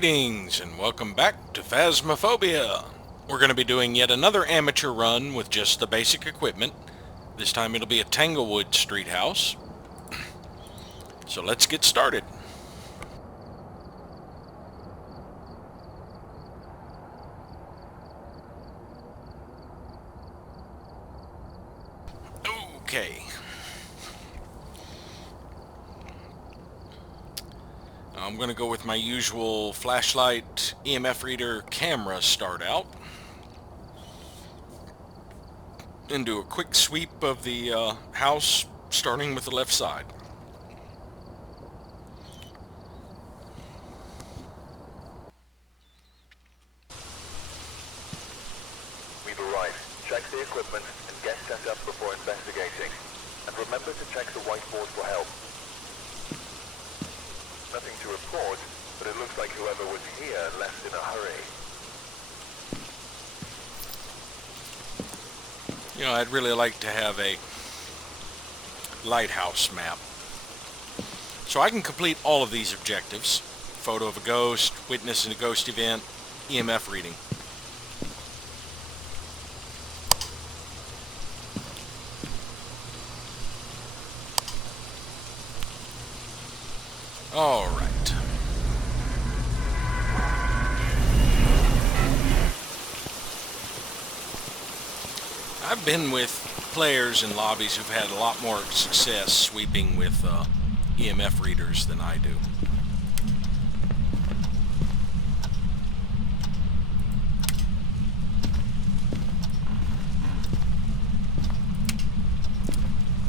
Greetings and welcome back to Phasmophobia. We're going to be doing yet another amateur run with just the basic equipment. This time it'll be a Tanglewood street house. So let's get started. Okay. I'm going to go with my usual flashlight EMF reader camera start out. And do a quick sweep of the house starting with the left side. We've arrived. Check the equipment and get set up before investigating. And remember to check the whiteboard for help. Nothing to report, but it looks like whoever was here left in a hurry. You know, I'd really like to have a lighthouse map. So I can complete all of these objectives. Photo of a ghost, witness in a ghost event, EMF reading. All right. I've been with players in lobbies who've had a lot more success sweeping with EMF readers than I do.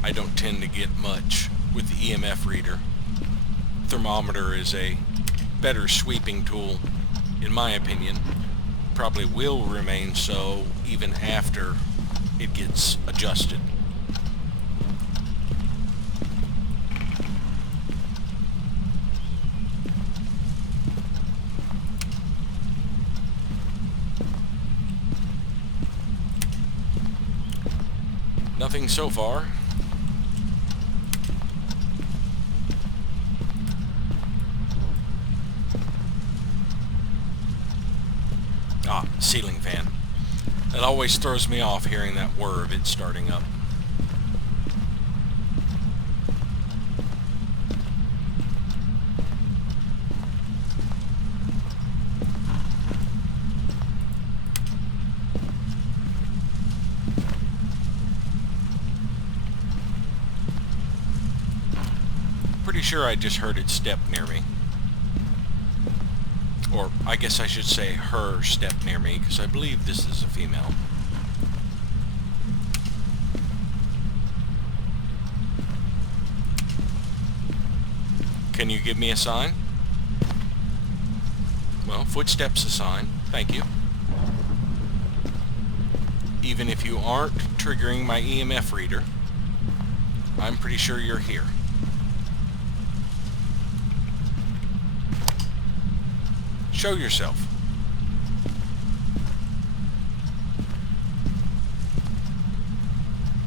I don't tend to get much with the EMF reader. Thermometer is a better sweeping tool, in my opinion. Probably will remain so even after it gets adjusted. Nothing so far. Ceiling fan. It always throws me off hearing that whir of it starting up. Pretty sure I just heard it step near me. Or I guess I should say her step near me, because I believe this is a female. Can you give me a sign? Well, footsteps a sign. Thank you. Even if you aren't triggering my EMF reader, I'm pretty sure you're here. Show yourself.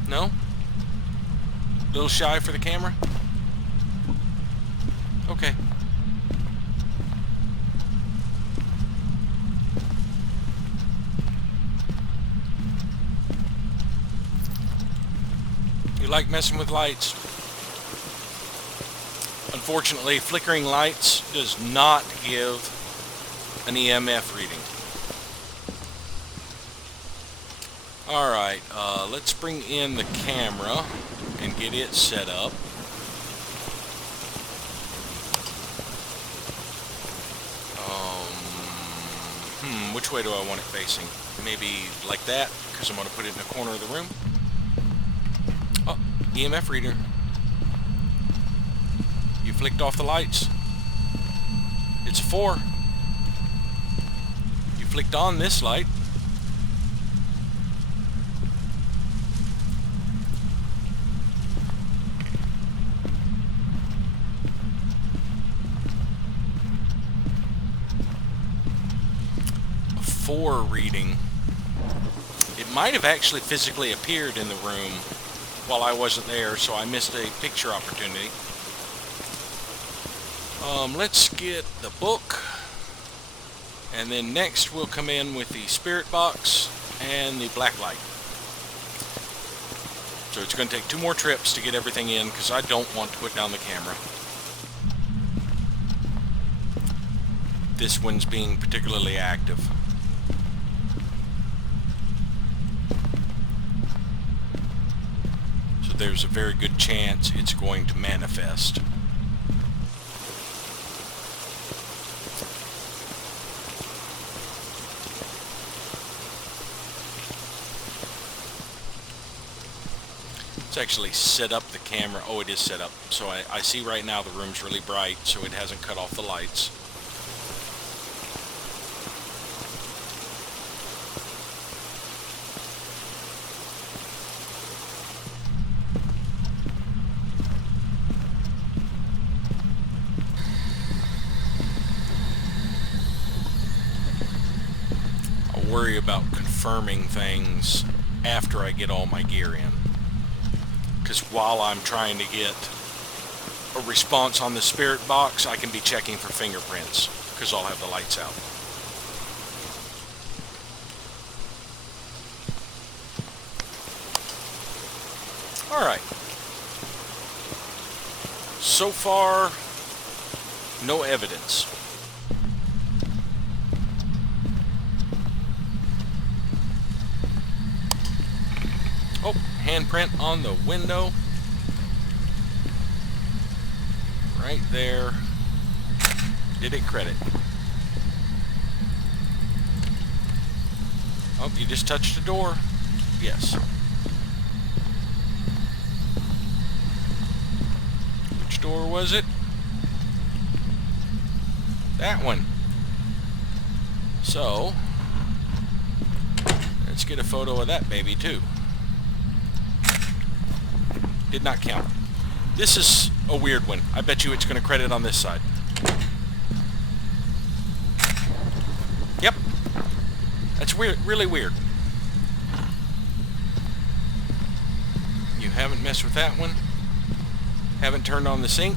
No? A little shy for the camera? Okay. You like messing with lights? Unfortunately, flickering lights does not give an EMF reading. Alright, let's bring in the camera and get it set up. Which way do I want it facing? Maybe like that, because I'm going to put it in the corner of the room. Oh, EMF reader. You flicked off the lights. It's a 4. Flicked on this light. A 4 reading. It might have actually physically appeared in the room while I wasn't there, so I missed a picture opportunity. Let's get the book. And then next we'll come in with the spirit box and the black light. So it's going to take 2 more trips to get everything in because I don't want to put down the camera. This one's being particularly active. So there's a very good chance it's going to manifest. It's actually set up the camera. Oh, it is set up. So I see right now the room's really bright, so it hasn't cut off the lights. I'll worry about confirming things after I get all my gear in. Because while I'm trying to get a response on the spirit box, I can be checking for fingerprints, because I'll have the lights out. Alright. So far, no evidence. Oh, handprint on the window. Right there. Did it credit? Oh, you just touched the door. Yes. Which door was it? That one. So, let's get a photo of that baby too. Did not count. This is a weird one. I bet you it's going to credit on this side. Yep. That's weird, really weird. You haven't messed with that one? Haven't turned on the sink?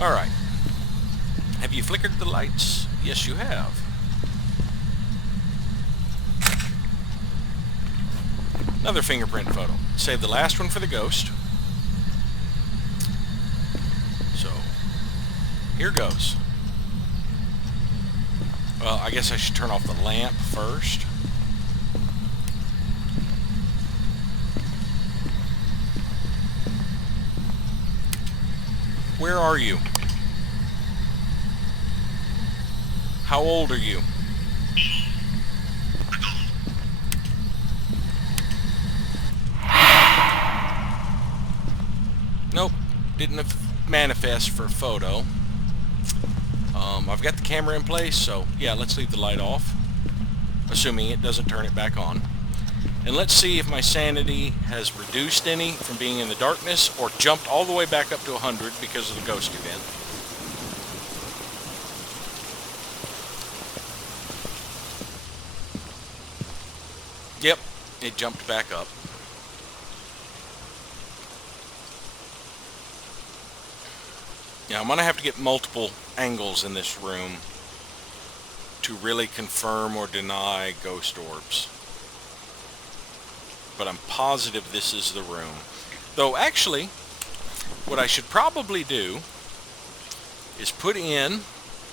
Alright. Have you flickered the lights? Yes, you have. Another fingerprint photo. Save the last one for the ghost. So, here goes. Well, I guess I should turn off the lamp first. Where are you? How old are you? Nope, didn't manifest for a photo. I've got the camera in place, so yeah, let's leave the light off, assuming it doesn't turn it back on. And let's see if my sanity has reduced any from being in the darkness or jumped all the way back up to 100 because of the ghost event. Yep, it jumped back up. Yeah, I'm going to have to get multiple angles in this room to really confirm or deny ghost orbs. But I'm positive this is the room. Though actually, what I should probably do is put in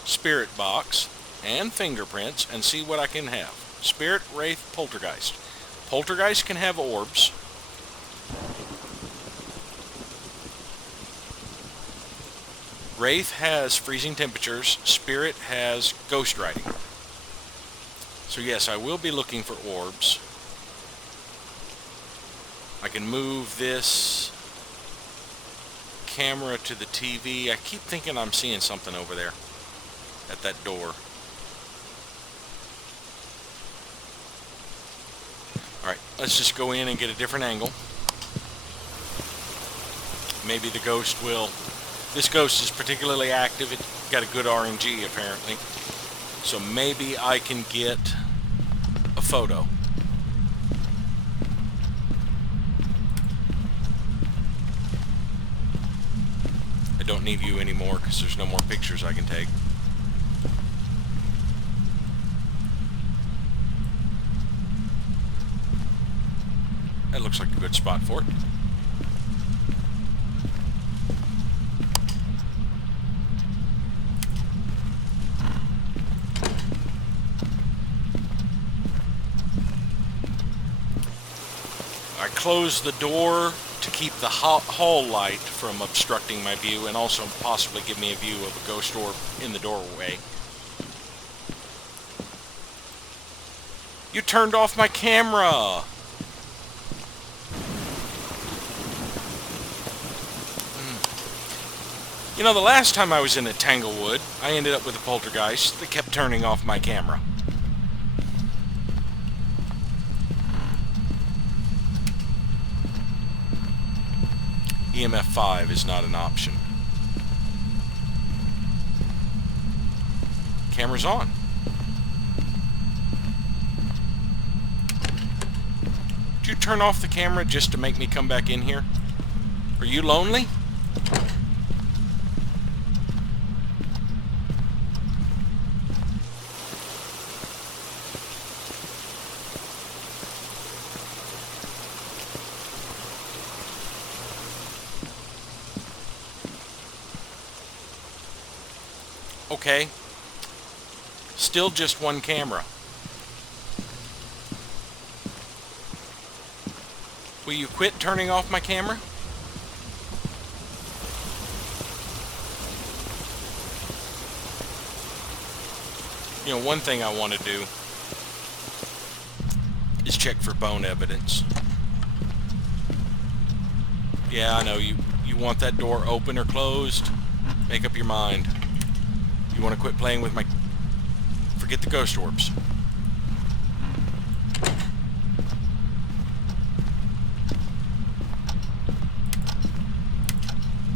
spirit box and fingerprints and see what I can have. Spirit, wraith, poltergeist. Poltergeist can have orbs. Wraith has freezing temperatures. Spirit has ghost writing. So yes, I will be looking for orbs. I can move this camera to the TV. I keep thinking I'm seeing something over there at that door. Alright, let's just go in and get a different angle. Maybe the ghost will... This ghost is particularly active. It's got a good RNG apparently. So maybe I can get a photo. I don't need you anymore because there's no more pictures I can take. That looks like a good spot for it. I closed the door to keep the hall light from obstructing my view and also possibly give me a view of a ghost orb in the doorway. You turned off my camera! You know, the last time I was in a Tanglewood, I ended up with a poltergeist that kept turning off my camera. EMF 5 is not an option. Camera's on. Did you turn off the camera just to make me come back in here? Are you lonely? Okay. Still just one camera. Will you quit turning off my camera? You know, one thing I want to do is check for bone evidence. Yeah, I know, you want that door open or closed? Make up your mind. You want to quit playing with my... Forget the ghost orbs.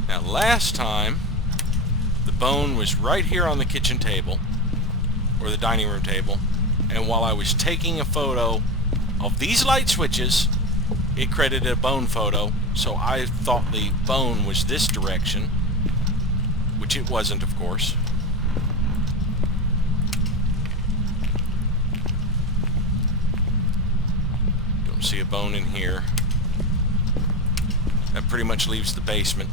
Now, last time, the bone was right here on the kitchen table, or the dining room table, and while I was taking a photo of these light switches, it credited a bone photo, so I thought the bone was this direction, which it wasn't, of course. Don't see a bone in here. That pretty much leaves the basement.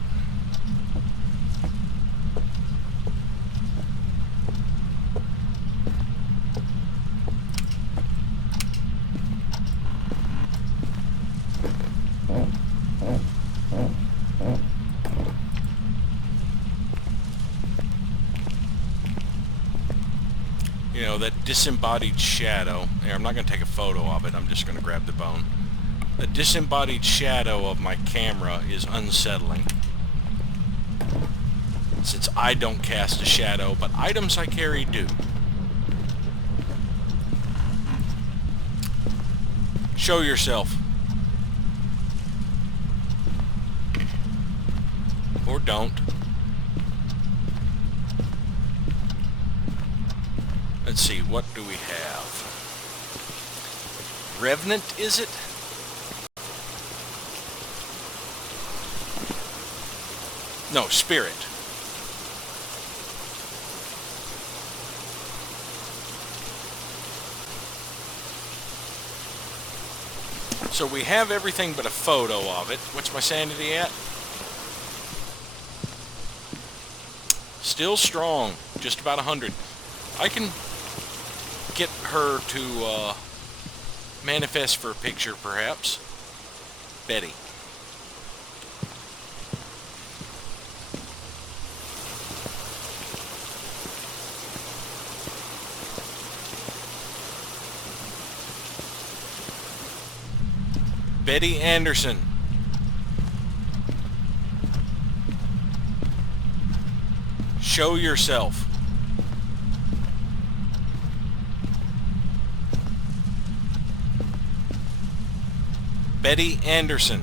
You know, that disembodied shadow, here, I'm not going to take a photo of it, I'm just going to grab the bone. The disembodied shadow of my camera is unsettling. Since I don't cast a shadow, but items I carry do. Show yourself. Or don't. Let's see, what do we have? Revenant, is it? No, Spirit. So we have everything but a photo of it. What's my sanity at? Still strong, just about 100. I can get her to manifest for a picture, perhaps. Betty. Betty Anderson. Show yourself. Betty Anderson.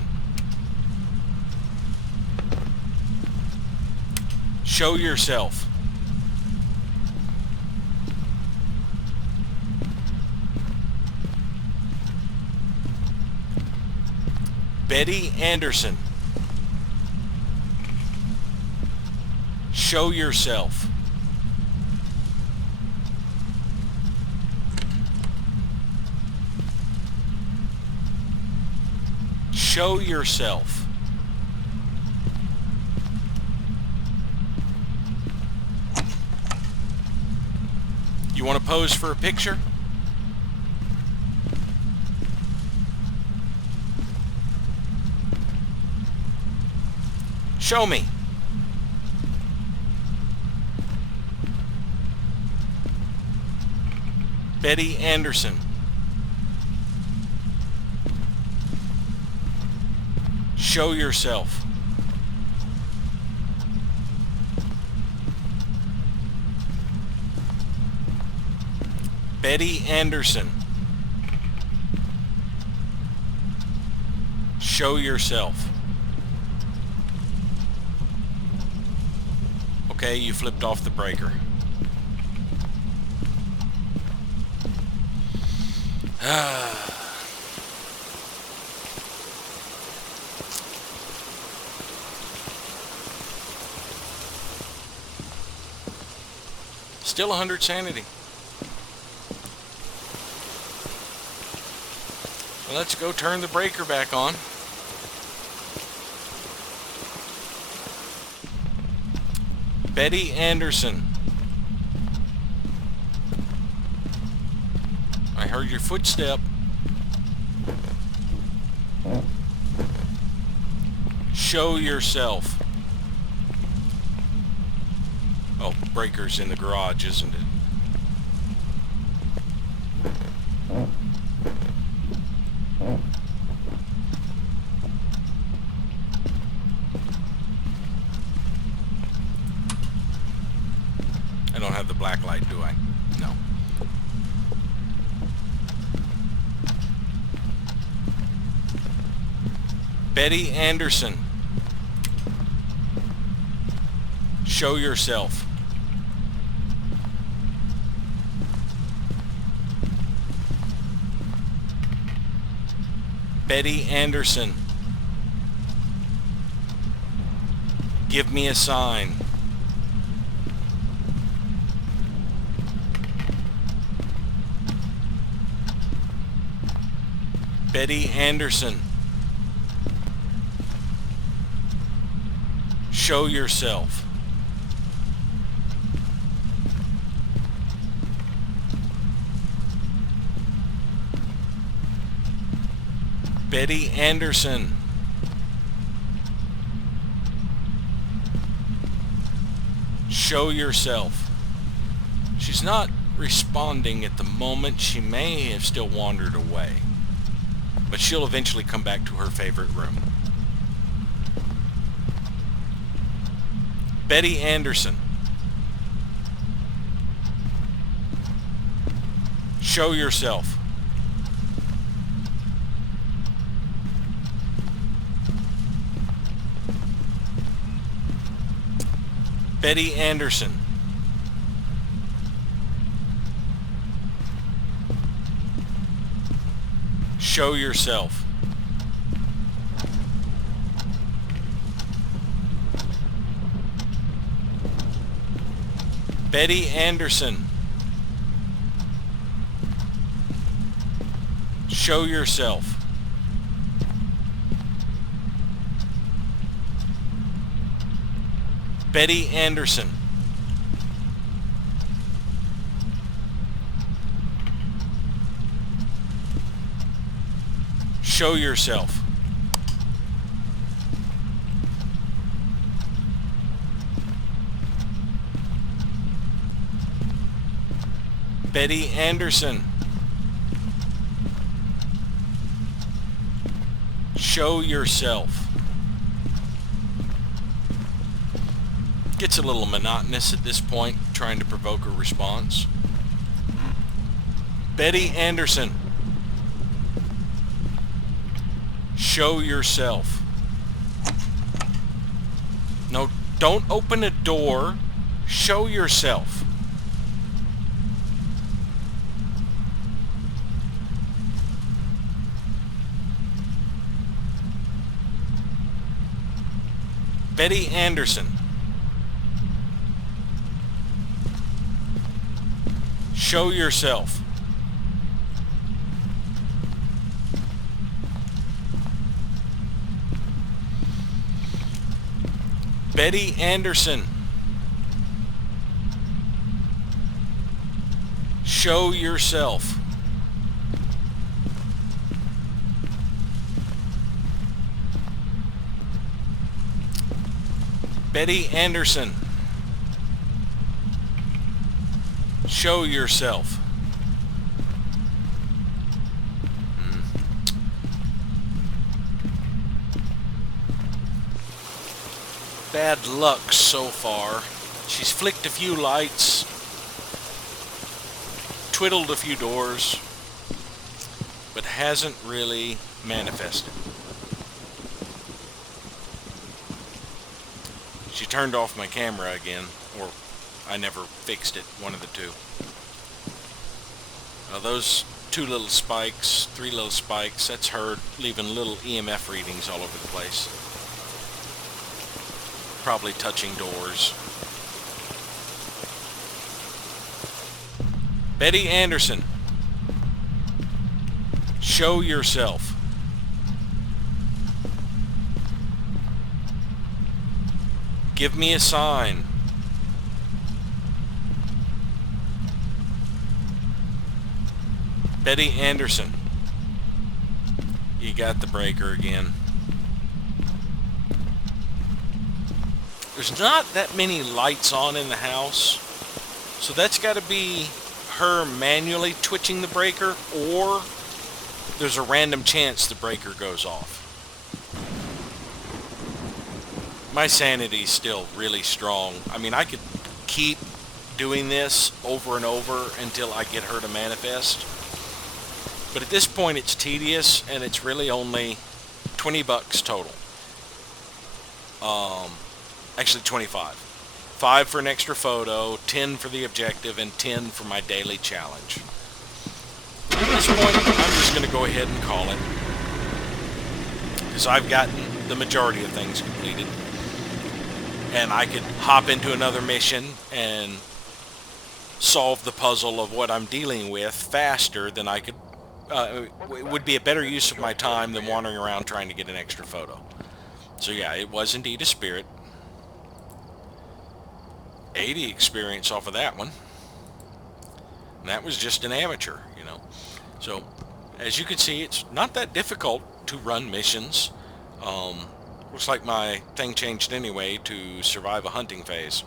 Show yourself. Betty Anderson. Show yourself. Show yourself. You want to pose for a picture? Show me. Betty Anderson. Show yourself. Betty Anderson. Show yourself. Okay, you flipped off the breaker. Still 100 sanity. Well, let's go turn the breaker back on. Betty Anderson. I heard your footstep. Show yourself. Oh, breaker's in the garage, isn't it? I don't have the black light, do I? No. Betty Anderson. Show yourself. Betty Anderson. Give me a sign. Betty Anderson. Show yourself. Betty Anderson. Show yourself. She's not responding at the moment. She may have still wandered away, but she'll eventually come back to her favorite room. Betty Anderson. Show yourself. Betty Anderson. Show yourself. Betty Anderson. Show yourself. Betty Anderson. Show yourself. Betty Anderson. Show yourself. Gets a little monotonous at this point, trying to provoke a response. Betty Anderson. Show yourself. No, don't open a door. Show yourself. Betty Anderson. Show yourself. Betty Anderson. Show yourself. Betty Anderson. Show yourself. Bad luck so far. She's flicked a few lights, twiddled a few doors, but hasn't really manifested. She turned off my camera again, or I never fixed it, one of the two. Those 2 little spikes, 3 little spikes, that's her leaving little EMF readings all over the place. Probably touching doors. Betty Anderson. Show yourself. Give me a sign. Betty Anderson. You got the breaker again. There's not that many lights on in the house, so that's got to be her manually twitching the breaker, or there's a random chance the breaker goes off. My sanity's still really strong. I mean, I could keep doing this over and over until I get her to manifest. But at this point, it's tedious, and it's really only $20 total. Actually 25. 5 for an extra photo, 10 for the objective, and 10 for my daily challenge. At this point, I'm just going to go ahead and call it, because I've gotten the majority of things completed. And I could hop into another mission and solve the puzzle of what I'm dealing with faster than I could. It would be a better use of my time than wandering around trying to get an extra photo. So yeah, it was indeed a spirit. 80 experience off of that one. And that was just an amateur, you know. So, as you can see, it's not that difficult to run missions. Looks like my thing changed anyway to survive a hunting phase.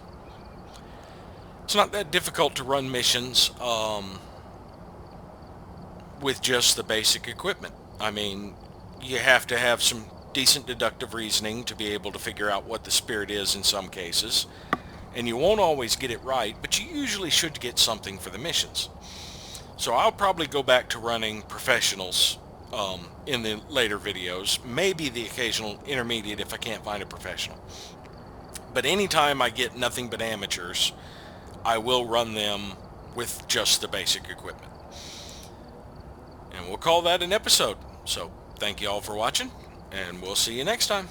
It's not that difficult to run missions with just the basic equipment. I mean, you have to have some decent deductive reasoning to be able to figure out what the spirit is in some cases. And you won't always get it right, but you usually should get something for the missions. So I'll probably go back to running professionals in the later videos, maybe the occasional intermediate if I can't find a professional. But anytime I get nothing but amateurs, I will run them with just the basic equipment. And we'll call that an episode. So thank you all for watching, and we'll see you next time.